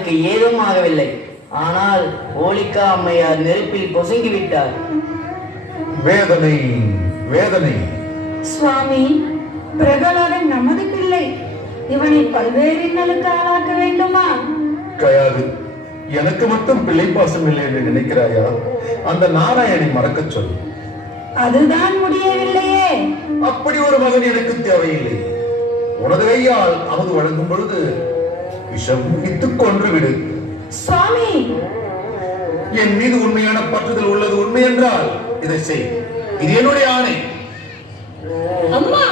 அவனுக்கு ஏதும் ஆகவில்லை. ஆனால் ஹோலிகா அம்மையார் நெருப்பில் பொசுங்கிவிட்டார். வேதனை வேதனை. சுவாமி, பிரகலாதன் நமது பிள்ளை. இவனை பல்வேறு இன்னலுக்கு ஆளாக்க வேண்டுமா? கயாது, எனக்கு மட்டும் பிள்ளை பாசம் இல்லை என்று நினைக்கிறாயா? அந்த நாராயணனை மறக்க சொல். அதுதான் முடியவில்லையே. அப்படி ஒரு மகன் எனக்கு தேவையில்லை. உனது கையால் அமுது வழங்கும் பொழுது விஷம் குடித்துக் கொன்று விடு. சுவாமி, என் மீது உண்மையான பற்றுதல் உள்ளது உண்மை என்றால் இதை செய். இது என்னுடைய ஆணை. அம்மா,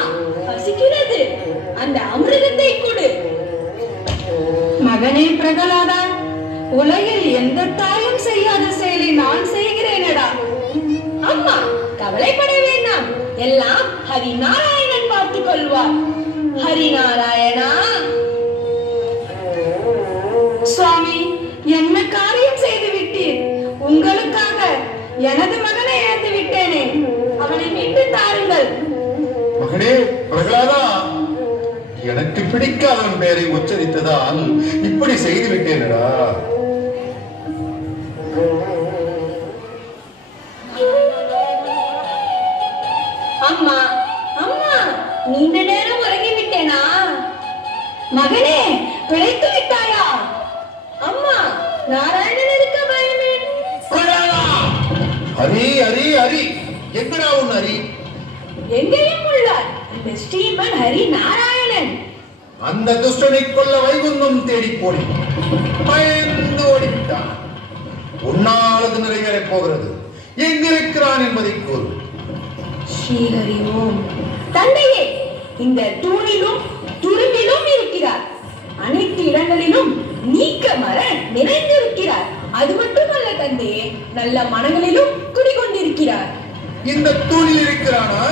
பசிக்கிறது. அந்த அமிர்தத்தை கொடு. மகனே பிரகலாதா, உலகில் எந்த தாயும் செய்யாத செயலை நான் செய்கிறேனடா. அம்மா, கவலைப்பட வேண்டாம். எல்லாம் ஹரிநாராயணன் பார்த்துக் கொள்வார். ஹரிநாராயணா. சுவாமி, என்ன காரியம் செய்து விட்டீர்? உங்களுக்காக எனது மகனை இழந்து விட்டேனே. அவனை மீட்டு தாருங்கள். மகனே பிரகலாதா, எனக்கு பிடிக்காதவன் பெயரை உச்சரித்ததால் இப்படி செய்து விட்டேனடா. அம்மா, அம்மா, நீண்ட நேரம் உறங்கிவிட்டேனா? மகனே, பிழைத்து விட்டாயா? அம்மா, நாராயணன் இருக்க பயமே. ஹரி ஹரி ஹரி, எங்கடா உன் ஹரி? எங்கேயும் உள்ளார் இந்த ஸ்ரீமன் ஹரி நாராயணன். அந்த துஷ்டனை கொல்ல வைகுந்தம் தேடி போடி பயந்து ஓடிவிட்டான். உன்னாலது நிறைவேறப் போகிறது. எங்கிருக்கிறான் என்பதை கூறு. ஸ்ரீஹரி ஓம். தந்தையே, இந்த தூணிலும் துரும்பிலும் இருக்கிறார். அனைத்து இடங்களிலும் நீக்க மர நிறைந்திருக்கிறார். அது மட்டுமல்ல தந்தையே, நல்ல மனங்களிலும் குடிகொண்டிருக்கிறார். இந்த தூணில் இருக்கிறானா?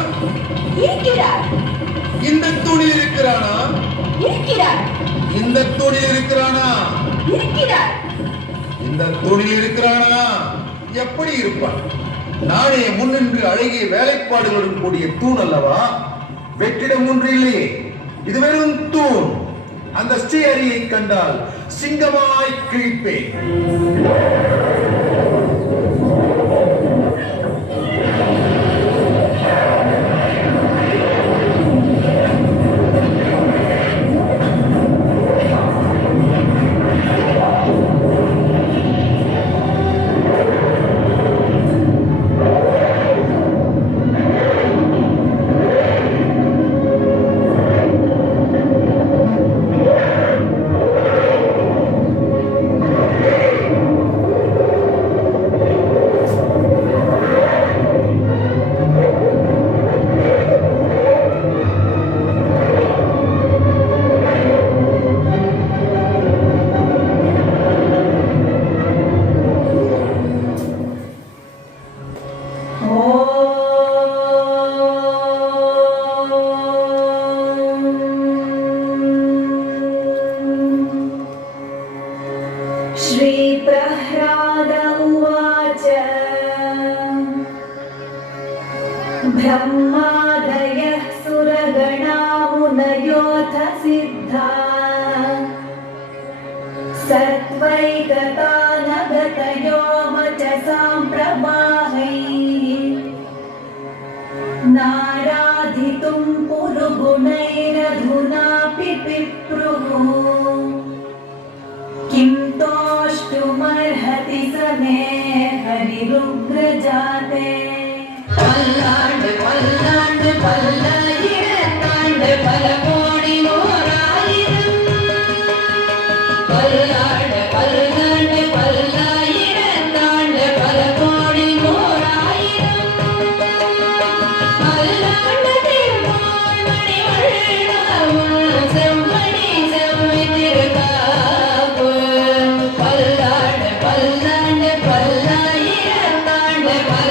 இருக்கிறார். இந்த தூணில் இருக்கிறானா? இருக்கிறார். இந்த தூணில் இருக்கிறானா? இருக்கிறார். இந்த தூணில் இருக்கிறானா? எப்படி இருப்பான்? நானே முன்னின்று அழகிய வேலைப்பாடுகளுடன் கூடிய தூண் அல்லவா? வெற்றிடம் ஒன்று இல்லையே. இது வெறும் தூண். அந்த ஸ்ரீஹரியை கண்டால் சிங்கமாய் கிழிப்பேன். श्रीप्रह्लाद उवाच ब्रह्मादयः सुरगणा मुनयोऽथ सिद्धा सत्त्वैकतानगतयो वचसां प्रवाहैः नाराधितुं पुरुगुणैरधुनापि पिप्रुः किं तोष्टुमर्हति स मे हरिरुग्रजाते பல்லாண்டு பல்லாண்டு பல்லாயிரத்தாண்டு பல கோடி நூறாயிரம். பல்லாண்டு பல்லாண்டு பல்லாயிரத்தாண்டு பல கோடி நூறாயிரம். பல்லாண்டு திருமால்மணி வண்ணமும் செம்மணி செவ்வி திருக்காப்பு. பல்லாண்டு பல்லாண்டு பல்லாயிரத்தாண்டு பல